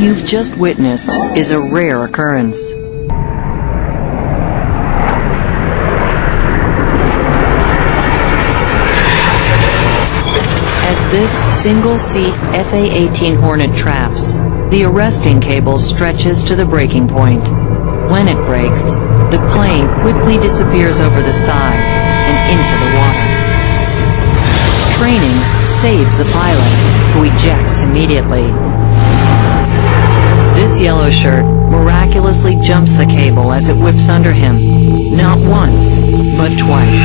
What you've just witnessed is a rare occurrence. As this single-seat FA-18 Hornet traps, the arresting cable stretches to the breaking point. When it breaks, the plane quickly disappears over the side and into the water. Training saves the pilot, who ejects immediately. This yellow shirt miraculously jumps the cable as it whips under him, not once, but twice.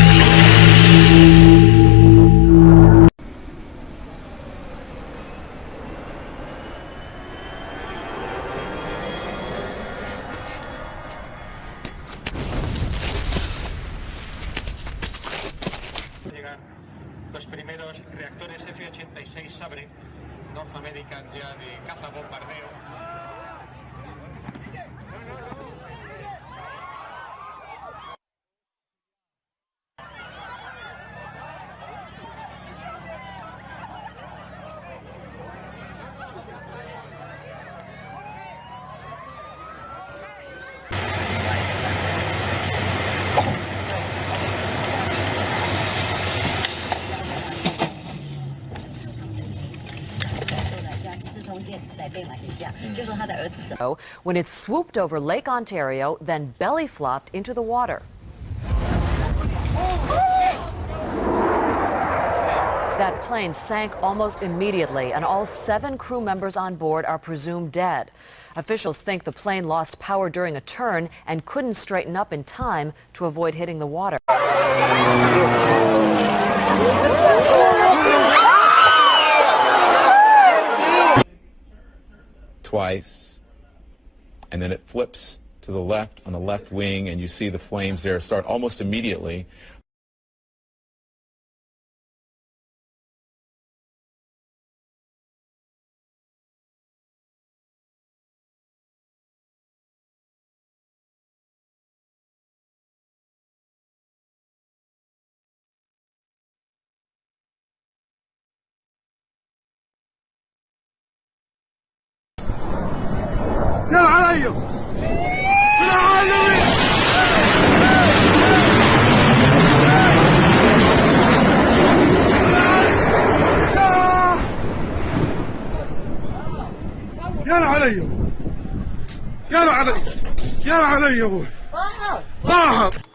Los primeros reactores F-86 Sabre, North American ya de caza bombardeo. When it swooped over Lake Ontario, then belly flopped into the water. That plane sank almost immediately, and all 7 crew members on board are presumed dead. Officials think the plane lost power during a turn and couldn't straighten up in time to avoid hitting the water. Twice, and then it flips to the left on the left wing, and you see the flames there start almost immediately. يلا علي يلا علي يلا علي يلا علي يا ابوي راحت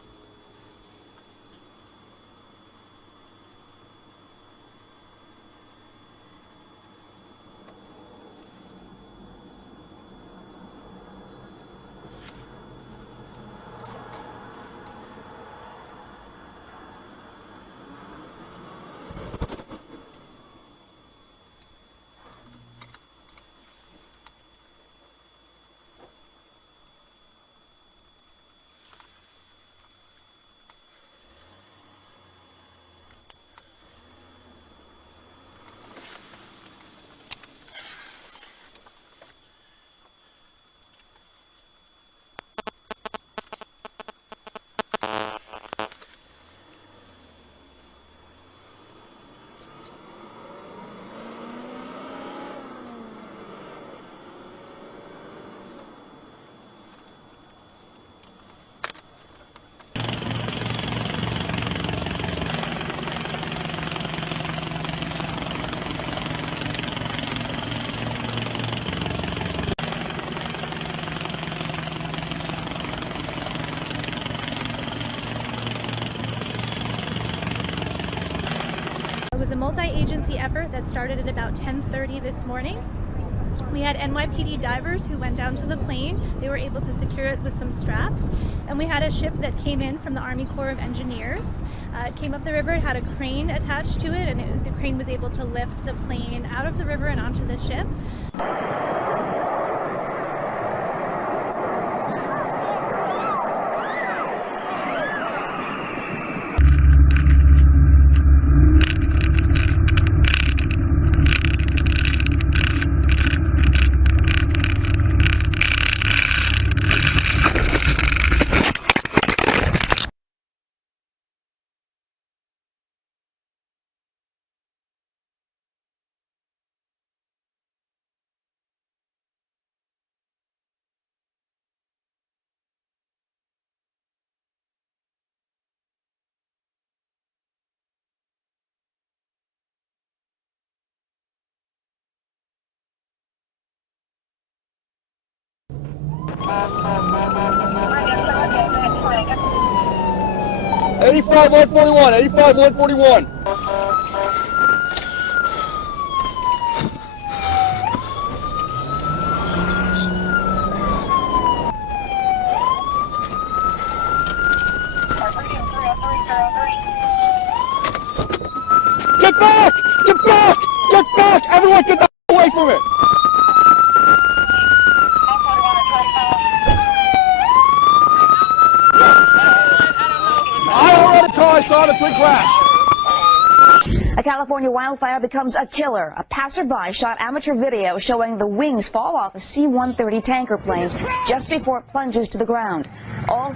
It was a multi-agency effort that started at about 10:30 this morning. We had NYPD divers who went down to the plane. They were able to secure it with some straps. And we had a ship that came in from the Army Corps of Engineers. It came up the river, it had a crane attached to it, and the crane was able to lift the plane out of the river and onto the ship. $85,141, $85,141. Get back! Get back! Get back! Everyone get the away from it! I don't know the car, I saw the twin crash. A California wildfire becomes a killer. A passerby shot amateur video showing the wings fall off a C-130 tanker plane just before it plunges to the ground. All